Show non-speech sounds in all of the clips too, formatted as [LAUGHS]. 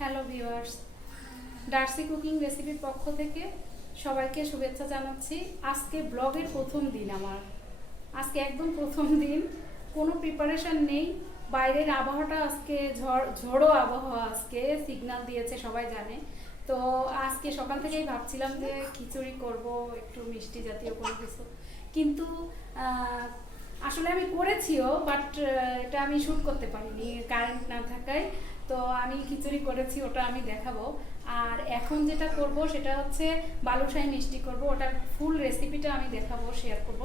Hello viewers Darcy cooking রেসিপির পক্ষ থেকে সবাইকে শুভেচ্ছা জানাচ্ছি। আজকে ব্লগের প্রথম দিন আমার। আজকে একদম প্রথম দিন। কোনো প্রিপারেশন নেই। বাইরের আবহাওয়াটা আজকে ঝড়, ঝড়ো আবহাওয়া আজকে সিগন্যাল দিয়েছে, সবাই জানে। তো আজকে সকাল থেকেই ভাবছিলাম যে খিচুড়ি করব, একটু মিষ্টি জাতীয় কোনো কিছু। কিন্তু আসলে আমি করেছিও বাট এটা আমি শ্যুট করতে পারিনি। কারেন্ট না থাকায় তো আমি খিচুড়ি করেছি, ওটা আমি দেখাবো। আর এখন যেটা করব সেটা হচ্ছে বালুশাহী মিষ্টি করব, ওটার ফুল রেসিপিটা আমি দেখাবো শেয়ার করব।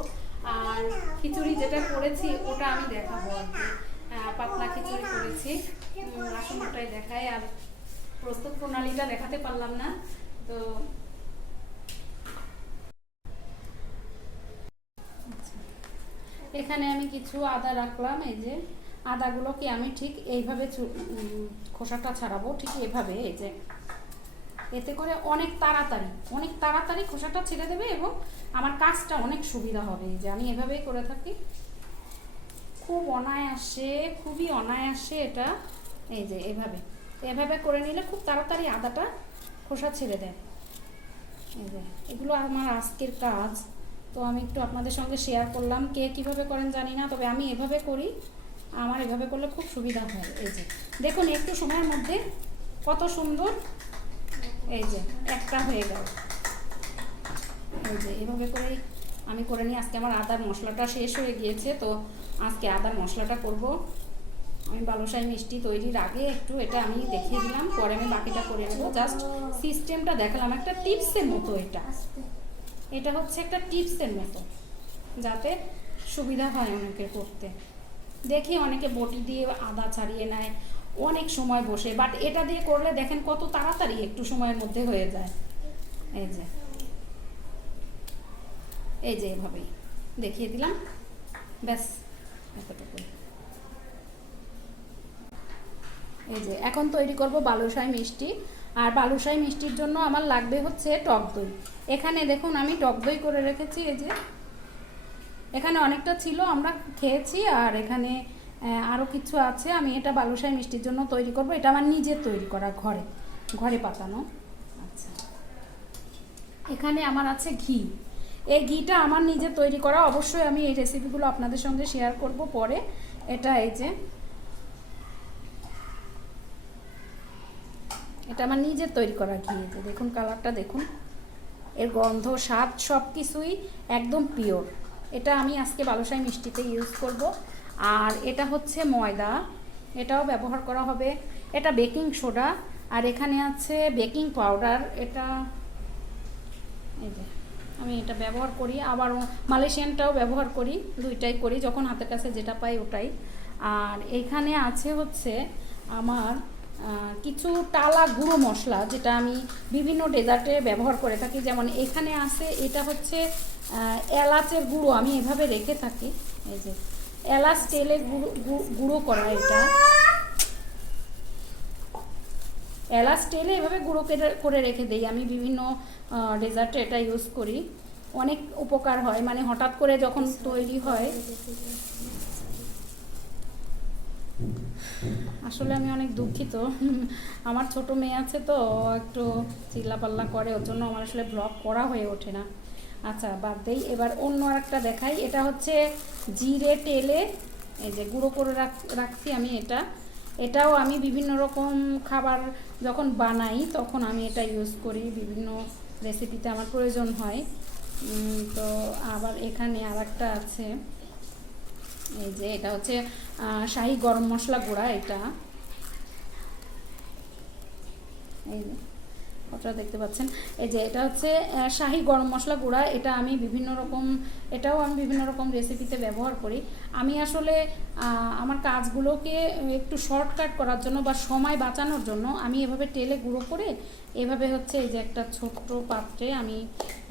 আর খিচুড়ি যেটা করেছি, ওটা আমি দেখাবো আর কি। পাতলা খিচুড়ি করেছি। আসুন ওটাই দেখাই। আর প্রস্তুত প্রণালীটা দেখাতে পারলাম না, তো আচ্ছা। এখানে আমি কিছু আদা রাখলাম, এই যে। আদাগুলোকে আমি ঠিক এইভাবে খোসাটা ছাড়াবো? ঠিক এভাবে, এই যে। এতে করে অনেক তাড়াতাড়ি অনেক তাড়াতাড়ি খোসাটা ছেড়ে দেবে এবং আমার কাজটা অনেক সুবিধা হবে। যে আমি এভাবেই করে থাকি। খুব অনায়াসে, খুবই অনায়াসে এটা, এই যে এভাবে। এভাবে করে নিলে খুব তাড়াতাড়ি আদাটা খোসা ছেড়ে দেয়। এই যে, এগুলো আমার আজকের কাজ। তো আমি একটু আপনাদের সঙ্গে শেয়ার করলাম, কে কীভাবে করেন জানি না, তবে আমি এভাবে করি। আমার এভাবে করলে খুব সুবিধা হয়। এই যে, দেখুন, একটু সময়ের মধ্যে কত সুন্দর এই যে, একটা হয়ে গেল। এই যে, এভাবে করেই আমি করে নিই। আজকে আমার আদার মশলাটা শেষ হয়ে গিয়েছে, তো আজকে আদার মশলাটা করব। আমি বালুশাহী মিষ্টি তৈরির আগে একটু এটা আমি দেখিয়ে দিলাম, পরে আমি বাকিটা করে নেব। জাস্ট সিস্টেমটা দেখালাম, একটা টিপসের মতো এটা। এটা হচ্ছে একটা টিপসের মতো, যাতে সুবিধা হয় অনেকের করতে। দেখি অনেকে বটি দিয়ে আদা ছাড়িয়ে নেয়, অনেক সময় বসে। বাট এটা দিয়ে করলে দেখেন কত তাড়াতাড়ি একটু সময়ের মধ্যে হয়ে যায়। এই যে। এই যে এভাবেই। দেখিয়ে দিলাম। ব্যাস, এতটুকুই। এই যে, এখন তৈরি করব বালুশাই মিষ্টি। আর বালুশাই মিষ্টির জন্য আমার লাগবে হচ্ছে টক দই। এখানে দেখুন আমি টক দই করে রেখেছি, এই যে। এখানে অনেকটা ছিল, আমরা খেয়েছি আর এখানে আরও কিছু আছে। আমি এটা বালুশাহী মিষ্টির জন্য তৈরি করব। এটা আমার নিজের তৈরি করা ঘরে ঘরে পাতানো। আচ্ছা। এখানে আমার আছে ঘি। এই ঘিটা আমার নিজে তৈরি করা। অবশ্যই আমি এই রেসিপিগুলো আপনাদের সঙ্গে শেয়ার করব পরে। এটা এই যে, এটা আমার নিজের তৈরি করা ঘি। দেখুন কালারটা দেখুন। এর গন্ধ, স্বাদ সব কিছুই একদম পিওর এটা আমি আজকে বালুশাহী মিষ্টিতে ইউজ করব। আর এটা হচ্ছে ময়দা। এটাও ব্যবহার করা হবে। এটা বেকিং সোডা। আর এখানে আছে বেকিং পাউডার। এটা এই যে, আমি এটা ব্যবহার করি। আবার মালয়েশিয়ানটাও ব্যবহার করি। দুইটাই করি। যখন হাতের কাছে যেটা পাই ওটাই। আর এখানে আছে হচ্ছে আমার কিছু টালা গুঁড়ো মশলা যেটা আমি বিভিন্ন ডেজার্টে ব্যবহার করে থাকি। যেমন এখানে আছে, এটা হচ্ছে এলাচের গুঁড়ো, আমি এভাবে রেখে থাকি। এই যে, এলাচ তেলে গুঁড়ো গুঁড়ো করা এটা। এলাচ তেলে এভাবে গুঁড়ো করে রেখে দিই। আমি বিভিন্ন ডেজার্টে এটা ইউজ করি। অনেক উপকার হয়। মানে হঠাৎ করে যখন তৈরি হয় আসলে আমি অনেক দুঃখিত। আমার ছোট মেয়ে আছে তো একটু চিল্লাপাল্লা করে, ওর জন্য আমার আসলে ব্লগ করা হয়ে ওঠে না। আচ্ছা বাদ দেই, এবার অন্য আর একটা দেখাই। এটা হচ্ছে জিরে তেলে, এই যে গুঁড়ো করে রাখ- রাখছি আমি এটা। এটাও আমি বিভিন্ন রকম খাবার যখন বানাই, তখন আমি এটা ইউজ করি, বিভিন্ন রেসিপিতে আমার প্রয়োজন হয়। তো আবার এখানে আর একটা আছে। এই যে এটা হচ্ছে শাহি গরম মশলা গুঁড়া এটা। এই যে দেখতে পাচ্ছেন? এই যে এটা হচ্ছে শাহি গরম মশলা গুঁড়া, এটা আমি বিভিন্ন রকম, এটাও আমি বিভিন্ন রকম রেসিপিতে ব্যবহার করি। আমি আসলে আমার কাজগুলোকে একটু শর্টকাট করার জন্য বা সময় বাঁচানোর জন্য আমি এভাবে তেলে গুঁড়ো করে, এভাবে হচ্ছে এই যে একটা ছোট্ট পাত্রে আমি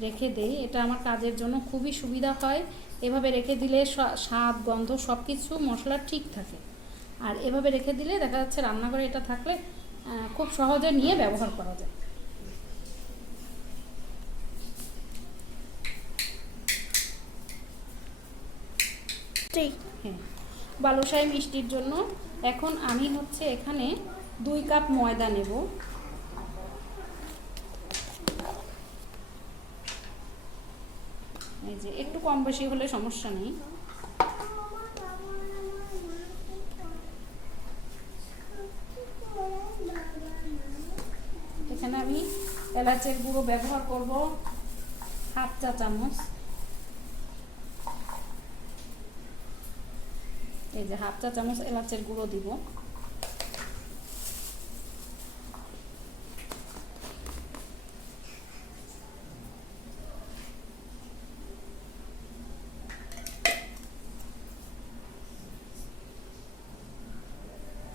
রেখে দেই। এটা আমার কাজের জন্য খুবই সুবিধা হয়। এভাবে রেখে দিলে স্বাদ গন্ধ সব কিছু মশলা ঠিক থাকে। আর এভাবে রেখে দিলে দেখা যাচ্ছে রান্নাঘরে এটা থাকলে খুব সহজে নিয়ে ব্যবহার করা যায়। হ্যাঁ। বালুশাহী মিষ্টির জন্য এখন আমি হচ্ছে এখানে দুই কাপ ময়দা নেব। এই যে একটু কম বেশি হলে সমস্যা নেই। এখানে আমি এলাচের গুঁড়ো ব্যবহার করব হাফ চা চামচ। এই যে হাফ চা চামচ এলাচের গুঁড়ো দিব।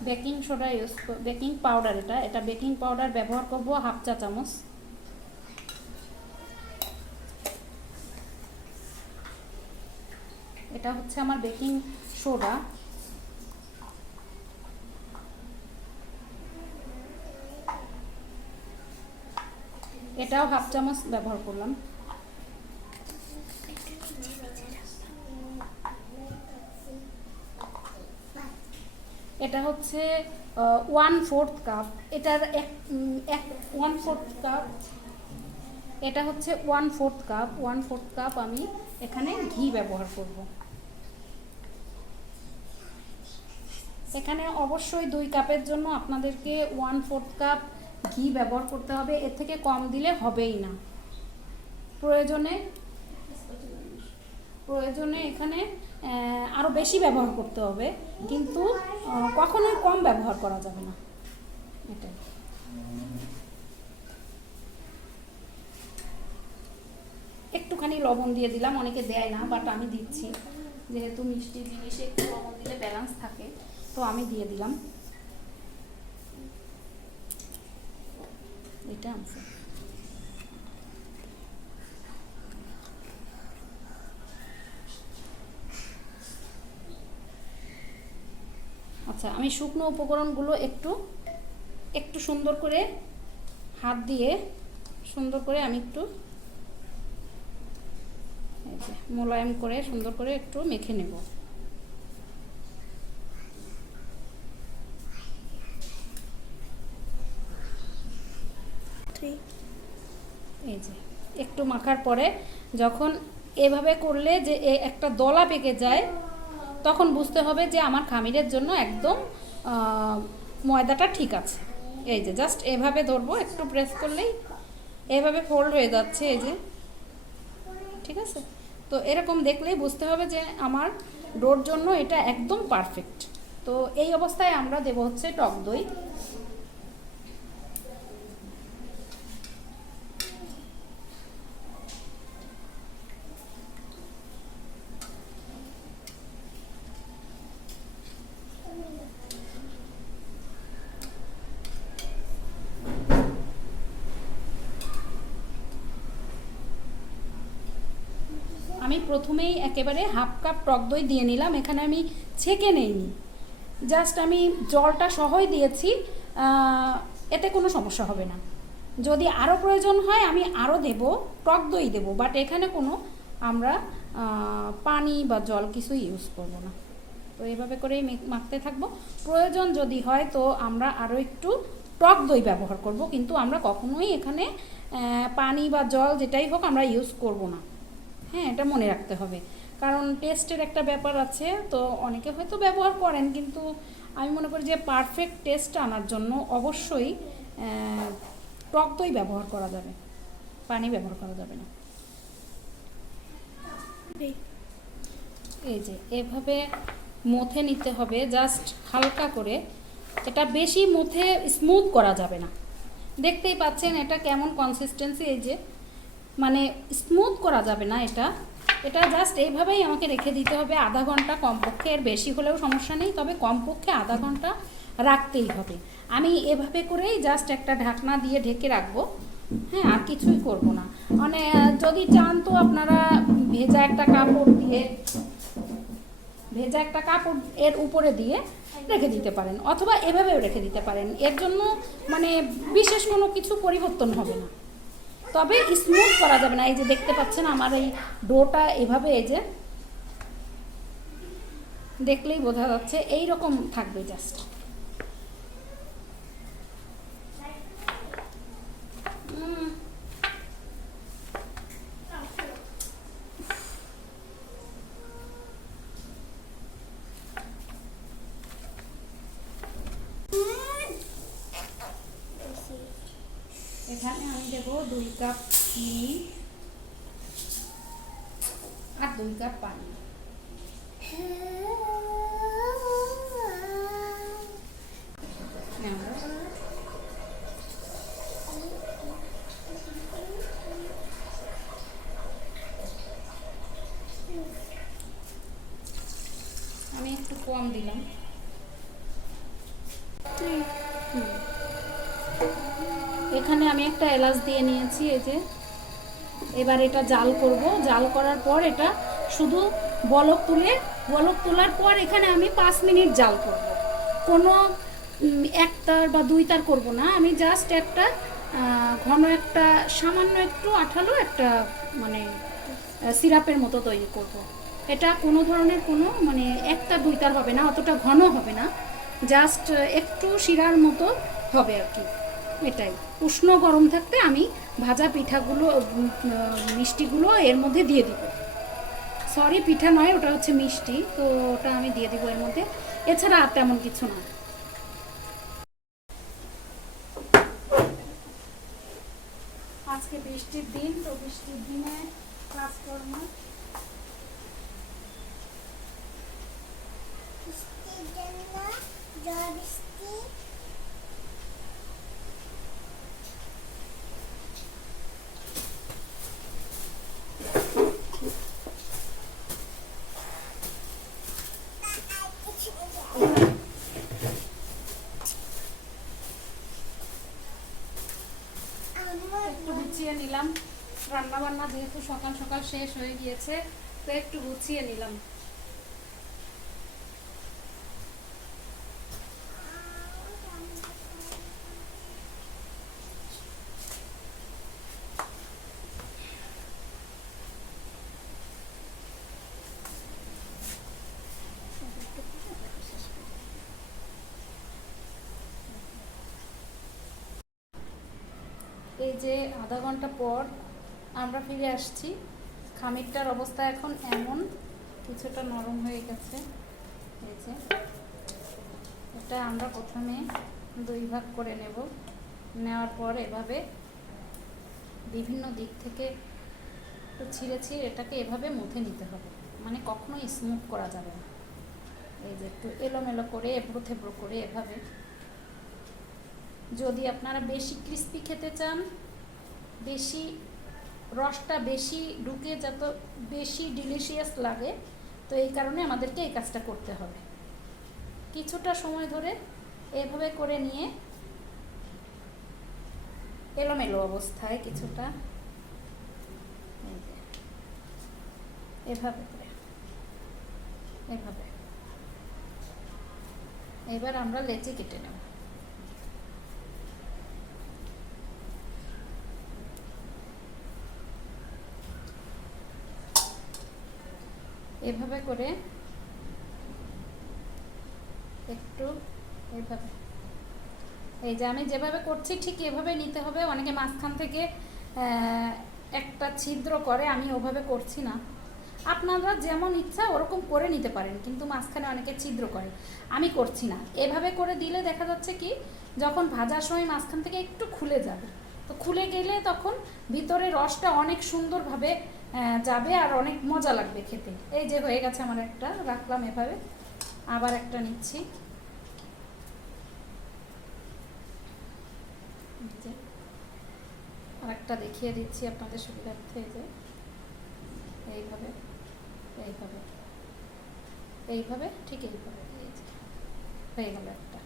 Baking soda use baking powder এটা এটা বেকিং পাউডার ব্যবহার করব হাফ চা চামচ। এটা হচ্ছে আমার বেকিং সোডা এটাও হাফ চামচ ব্যবহার করলাম। এটা হচ্ছে ওয়ান ফোর্থ কাপ এটার এক ওয়ান ফোর্থ কাপ এটা হচ্ছে one fourth cup one fourth cup আমি এখানে ঘি ব্যবহার করব। এখানে অবশ্যই দুই কাপের জন্য আপনাদেরকে ওয়ান ফোর্থ কাপ ঘি ব্যবহার করতে হবে। এর থেকে কম দিলে হবেই না। প্রয়োজনে প্রয়োজনে এখানে আহ, আরও বেশি ব্যবহার করতে হবে কিন্তু কখনোই কম ব্যবহার করা যাবে না। এটাই। একটুখানি লবণ দিয়ে দিলাম অনেকে দেয় না বাট আমি দিচ্ছি। যেহেতু মিষ্টি জিনিসে একটু লবণ দিলে ব্যালেন্স থাকে তো আমি দিয়ে দিলাম। এটা আছে আচ্ছা আমি শুকনো উপকরণগুলো একটু একটু সুন্দর করে হাত দিয়ে সুন্দর করে আমি একটু এই যে মোলায়েম করে সুন্দর করে একটু মেখে নেব। এই যে একটু মাখার পরে যখন এভাবে করলে যে একটা দলা পেকে যায় তখন বুঝতে হবে যে আমার খামিরের জন্য একদম ময়দাটা ঠিক আছে। এই যে জাস্ট এভাবে ধরবো, একটু প্রেস করলেই এভাবে ফোল্ড হয়ে যাচ্ছে এই যে। ঠিক আছে? তো এরকম দেখলেই বুঝতে হবে যে আমার ডোর জন্য এটা একদম পারফেক্ট তো এই অবস্থায় আমরা দেবো হচ্ছে টক দই আমি প্রথমেই একেবারে হাফ কাপ টক দই দিয়ে নিলাম, এখানে আমি ছেঁকে নেইনি। জাস্ট আমি জলটা সহই দিয়েছি এতে কোনো সমস্যা হবে না। যদি আরও প্রয়োজন হয় আমি আরও দেব, টক দই দেব, বাট এখানে কোনো আমরা পানি বা জল কিছু ইউজ করব না। তো এভাবে করেই মেখ- মাখতে থাকব। প্রয়োজন যদি হয় তো আমরা আরও একটু টক দই ব্যবহার করব, কিন্তু আমরা কখনোই এখানে পানি বা জল যেটাই হোক আমরা ইউজ করব না। হ্যাঁ এটা মনে রাখতে হবে। কারণ টেস্টের একটা ব্যাপার আছে, তো অনেকে হয়তো ব্যবহার করেন, কিন্তু আমি মনে করি যে পারফেক্ট টেস্ট আনার জন্য অবশ্যই টক দই ব্যবহার করা যাবে। পানি ব্যবহার করা যাবে না। এই যে, এভাবে মথে নিতে হবে জাস্ট হালকা করে। এটা বেশি মথে স্মুথ করা যাবে না। দেখতেই পাচ্ছেন এটা কেমন কনসিস্টেন্সি এই যে মানে স্মুথ করা যাবে না এটা। এটা জাস্ট এইভাবেই আমাকে রেখে দিতে হবে। আধা ঘণ্টা কমপক্ষে, এর বেশি হলেও সমস্যা নেই, তবে কমপক্ষে আধা ঘণ্টা রাখতেই হবে। আমি এভাবে করেই জাস্ট একটা ঢাকনা দিয়ে ঢেকে রাখব। হ্যাঁ আর কিছুই করব না। মানে যদি চান তো আপনারা ভেজা একটা কাপড় দিয়ে, ভেজা একটা কাপড় এর উপরে দিয়ে রেখে দিতে পারেন, অথবা এভাবেও রেখে দিতে পারেন। এর জন্য মানে বিশেষ কোনো কিছু পরিবর্তন হবে না। তবে স্মুথ করা যাবে না। এই যে দেখতে পাচ্ছেন, আমার এই ডোটা এভাবে, এই যে দেখলেই বোঝা যাচ্ছে এই রকম থাকবে জাস্ট এখানে আমি দেবো দুই কাপ চিনি আর দুই কাপ পানি নাও। আমি একটু কম দিলাম হুম। এখানে আমি একটা এলাচ দিয়ে নিয়েছি, এই যে। এবার এটা জাল করব। জাল করার পর এটা শুধু বলক তুলে, বলক তোলার পর এখানে আমি পাঁচ মিনিট জাল করব। কোনো একটার বা দুইটার করব না। আমি জাস্ট একটা ঘন একটা, সামান্য একটু আঠালো একটা মানে সিরাপের মতো তৈরি করব। এটা কোনো ধরনের কোনো মানে একটা দুইটার হবে না, অতটা ঘন হবে না। জাস্ট একটু শিরার মতো হবে আর কি। এটাই। উষ্ণ গরম থাকতে আমি ভাজা পিঠাগুলো মিষ্টিগুলো এর মধ্যে দিয়ে দিব। সরি পিঠা নয় ওটা হচ্ছে মিষ্টি তো ওটা আমি দিয়ে দিব এর মধ্যে। এছাড়া আর তেমন কিছু না। আজকে বৃষ্টির দিন তো বৃষ্টির দিনে কাজকর্ম। বৃষ্টির জন্য বৃষ্টি আমার একটু গুছিয়ে নিলাম। রান্না বান্না যেহেতু সকাল সকাল শেষ হয়ে গিয়েছে, তো একটু গুছিয়ে নিলাম এই যে আধা ঘণ্টা পর আমরা ফিরে আসছি। খামিরটার অবস্থা এখন এমন, কিছুটা নরম হয়ে গেছে। যে, এটা আমরা প্রথমে দুই ভাগ করে নেব। নেওয়ার পর এভাবে বিভিন্ন দিক থেকে ছিঁড়ে ছিঁড়ে এটাকে এভাবে মুথে নিতে হবে। মানে কখনোই স্মুথ করা যাবে না। এই যে একটু এলোমেলো করে, এবড়ো থেবড়ো করে এভাবে। যদি আপনারা বেশি ক্রিস্পি খেতে চান বেশি রসটা বেশি ঢুকে যত বেশি ডিলিশিয়াস লাগে, তো এই কারণে আমাদেরকে এই কাজটা করতে হবে। কিছুটা সময় ধরে এভাবে করে নিয়ে এলোমেলো অবস্থায় কিছুটা এভাবে করে, এভাবে। এবার আমরা লেচি কেটে নেব। এভাবে করে একটু এইভাবে এই যে আমি যেভাবে করছি, ঠিক এভাবে নিতে হবে। অনেকে মাঝখান থেকে একটা ছিদ্র করে, আমি ওভাবে করছি না। আপনারা যেমন ইচ্ছা ওরকম করে নিতে পারেন, কিন্তু মাঝখানে অনেকে ছিদ্র করে। আমি করছি না। এভাবে করে দিলে দেখা যাচ্ছে কি, যখন ভাজার সময় মাঝখান থেকে একটু খুলে যাবে। তো খুলে গেলে তখন ভিতরে রসটা অনেক সুন্দরভাবে যাবে আর অনেক মজা লাগবে খেতে। এই যে হয়ে গেছে আমার একটা, রাখলাম এভাবে। আবার একটা নিচ্ছি। আর একটা দেখিয়ে দিচ্ছি আপনাদের সুবিধার্থে যে। এইভাবে এইভাবে। এইভাবে, ঠিক এইভাবে, এই হয়ে গেল একটা।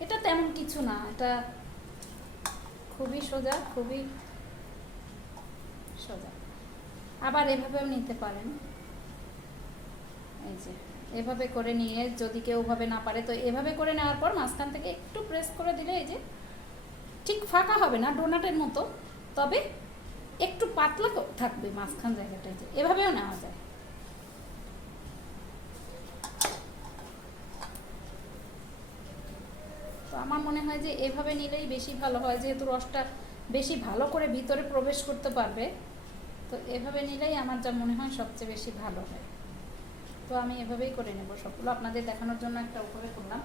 এটা তেমন কিছু না, এটা খুবই সোজা খুবই সোজা। আবার এভাবেও নিতে পারেন। এই যে, এভাবে করে নিয়ে যদি কেউ ভাবে না পারে, তো এভাবে করে নেওয়ার পর মাঝখান থেকে একটু প্রেস করে দিলে এই যে, ঠিক ফাঁকা হবে না ডোনাটের মতো, তবে একটু পাতলা থাকবে মাঝখান জায়গাটা যে, এভাবেও নেওয়া যায়। তো আমার মনে হয় যে এভাবে নিলেই বেশি ভালো হয়, যেহেতু রসটা বেশি ভালো করে ভিতরে প্রবেশ করতে পারবে। তো এভাবে নিলেই আমার যা মনে হয় সবচেয়ে বেশি ভালো হয়। তো আমি এভাবেই করে নেব সবগুলো। আপনাদের দেখানোর জন্য একটা উপরে করলাম।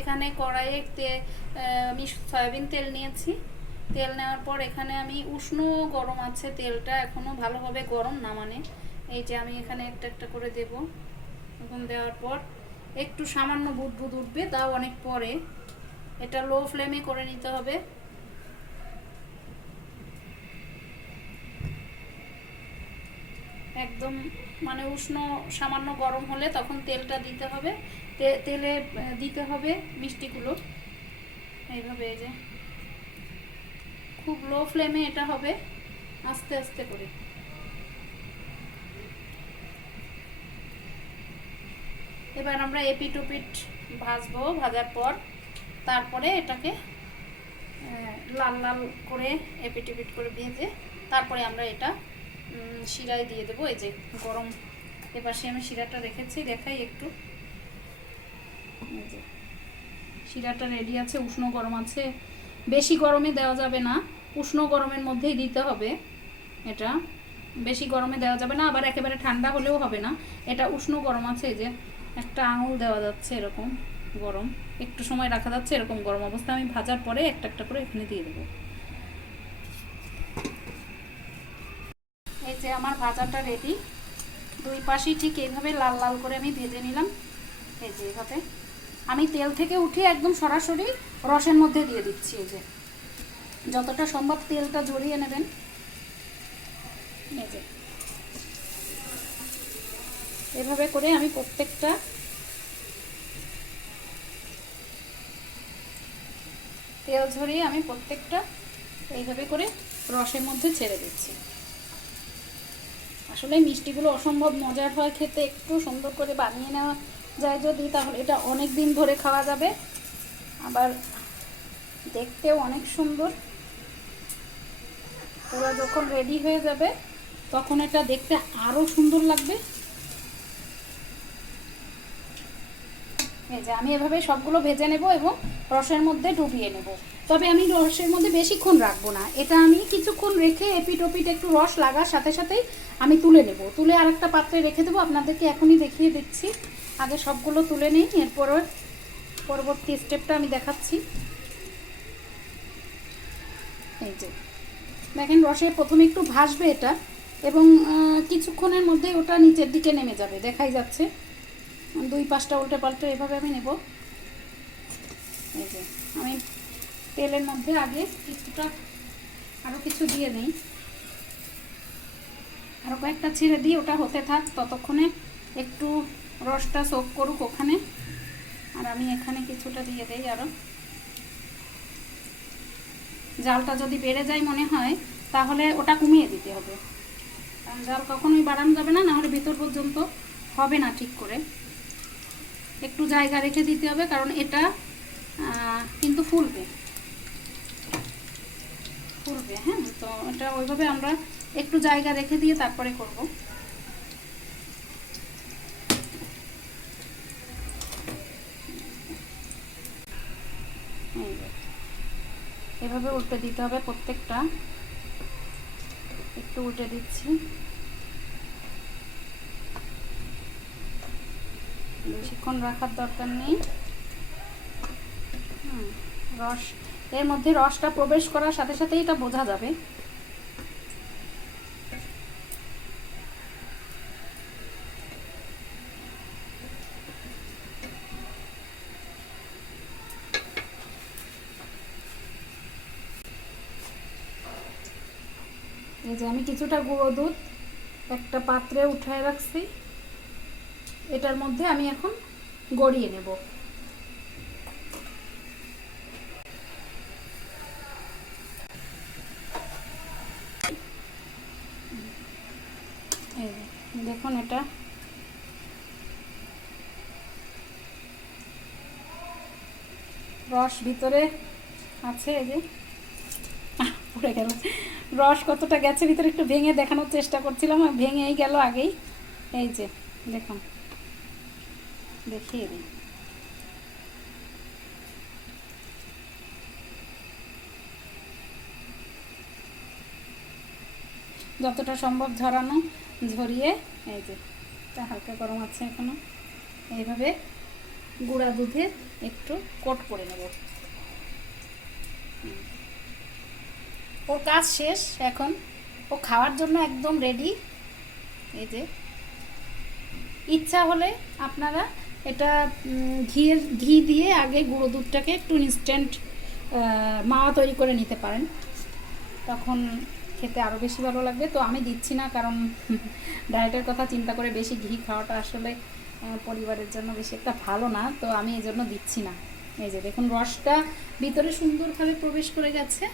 এখানে কড়াইয়ে তে আমি সয়াবিন তেল নিয়েছি। তেল নেওয়ার পর এখানে আমি উষ্ণ গরম আছে, তেলটা এখনও ভালোভাবে গরম না মানে। এই যে আমি এখানে একটা একটা করে দেব। এখন দেওয়ার পর একটু সামান্য বুদ বুদ উঠবে, তাও অনেক পরে। এটা লো ফ্লেমে করে নিতে হবে। একদম মানে উষ্ণ, সামান্য গরম হলে তখন তেলটা দিতে হবে। তেলে দিতে হবে মিষ্টিগুলো। এইভাবে এই যে। খুব লো ফ্লেমে এটা হবে, আস্তে আস্তে করে। এবার আমরা এপিট ওপিট ভাজবো, ভাজার পর তারপরে এটাকে লাল লাল করে এপিট এপিট করে ভেজে তারপরে আমরা এটা শিরায় দিয়ে দেবো। এই যে গরম এপাশে আমি শিরাটা রেখেছি, দেখাই একটু। শিরাটা রেডি আছে, উষ্ণ গরম আছে। বেশি গরমে দেওয়া যাবে না, উষ্ণ গরমের মধ্যেই দিতে হবে এটা। বেশি গরমে দেওয়া যাবে না, আবার একেবারে ঠান্ডা হলেও হবে না। এটা উষ্ণ গরম আছে, এই যে, একটা আঙুল দেওয়া যাচ্ছে এরকম গরম। একটু সময় রাখা যাচ্ছে, এরকম গরম অবস্থা আমি ভাজার পরে একটা একটা করে এখানে দিয়ে দেবো। এই যে আমার ভাজাটা রেডি দুই পাশেই ঠিক এইভাবে লাল লাল করে আমি ভেজে নিলাম। এই যে এইভাবে। আমি তেল থেকে উঠিয়ে একদম সরাসরি রসের মধ্যে দিয়ে দিচ্ছি এই যে। যতটা সম্ভব তেলটা জড়িয়ে নেবেন। এই যে। এভাবে করে আমি প্রত্যেকটা তেল ঝরিয়ে আমি প্রত্যেকটা এইভাবে করে রসের মধ্যে ছেড়ে দিচ্ছি। আসলে মিষ্টিগুলো অসম্ভব মজার হয় খেতে, একটু সুন্দর করে বানিয়ে নেওয়া যায় যদি, তাহলে এটা অনেক দিন ধরে খাওয়া যাবে। আবার দেখতেও অনেক সুন্দর। ওরা যখন রেডি হয়ে যাবে, তখন এটা দেখতে আরও সুন্দর লাগবে। যে আমি এভাবে সবগুলো ভেজে নেব এবং রসের মধ্যে ডুবিয়ে নেব। তবে আমি রসের মধ্যে বেশিক্ষণ রাখব না। এটা আমি কিছুক্ষণ রেখে এপিট ওপিট একটু রস লাগার সাথে সাথেই আমি তুলে নেব। তুলে আরেকটা পাত্রে রেখে দেবো। আপনাদেরকে এখনই দেখিয়ে দিচ্ছি। আগে সবগুলো তুলে নিই। এরপর পরবর্তী স্টেপটা আমি দেখাচ্ছি। এই যে। দেখেন রসে প্রথমে একটু ভাসবে এটা এবং কিছুক্ষণের মধ্যেই ওটা নিচের দিকে নেমে যাবে। দেখাই যাচ্ছে। দুই পাঁচটা উল্টে পাল্টে এভাবে আমি নেব। এই যে, আমি তেলের মধ্যে আগে কিছুটা আরও কিছু দিয়ে নিই আরও কয়েকটা ছেড়ে দিই, ওটা হতে থাক। ততক্ষণে একটু রসটা সোক করুক ওখানে। আর আমি এখানে কিছুটা দিয়ে দেই আরও জালটা যদি বেড়ে যায় মনে হয়, তাহলে ওটা কমিয়ে দিতে হবে। কারণ জাল কখনোই বাড়ানো যাবে না নাহলে ভিতর পর্যন্ত হবে না ঠিক করে। একটু জায়গা রেখে দিতে হবে, কারণ এটা কিন্তু ফুলবে। ফুলবে হ্যাঁ? তো এটা ওইভাবে আমরা একটু জায়গা রেখে দিয়ে তারপরে করব। এভাবে উল্টে দিতে হবে প্রত্যেকটা। একটু উল্টে দিচ্ছি। বেশিক্ষণ রাখার দরকার নেই। রস, এর মধ্যে রসটা প্রবেশ করার সাথে সাথে এটা বোঝা যাবে। এই যে আমি কিছুটা গুঁড়ো দুধ একটা পাত্রে উঠায় রাখছি। এটার মধ্যে আমি এখন গড়িয়ে নেব। দেখুন এটা। রস ভিতরে আছে এই যে। পড়ে গেল। রস কতটা গেছে ভিতরে একটু ভেঙে দেখানোর চেষ্টা করছিলাম ভেঙেই গেল আগেই। এই যে, দেখুন। দেখিয়ে দিই যতটা সম্ভব ঝরানো, ঝরিয়ে, এই যে, এটা হালকা গরম আছে এখনও। এইভাবে গুঁড়া দুধে একটু কোট করে নেব। ওর কাজ শেষ এখন। ও খাওয়ার জন্য একদম রেডি এই যে, ইচ্ছা হলে আপনারা এটা ঘিয়ের ঘি দিয়ে আগে গুঁড়ো দুধটাকে একটু ইনস্ট্যান্ট মাওয়া তৈরি করে নিতে পারেন। তখন খেতে আরও বেশি ভালো লাগবে। তো আমি দিচ্ছি না, কারণ [LAUGHS] ডায়েটের কথা চিন্তা করে বেশি ঘি খাওয়াটা আসলে পরিবারের জন্য বেশি একটা ভালো না। তো আমি এই জন্য দিচ্ছি না। এই যে দেখুন, রসটা ভিতরে সুন্দরভাবে প্রবেশ করে গেছে।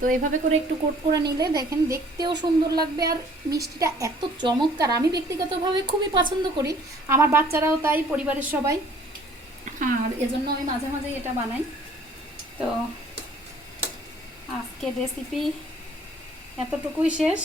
তো এভাবে করে একটু কোট করে নিলে দেখেন দেখতেও সুন্দর লাগবে আর মিষ্টিটা এত চমৎকার। আমি ব্যক্তিগতভাবে খুবই পছন্দ করি, আমার বাচ্চারাও তাই, পরিবারের সবাই। আর এজন্য আমি মাঝে মাঝে এটা বানাই। তো আজকের রেসিপি এতটুকুই শেষ।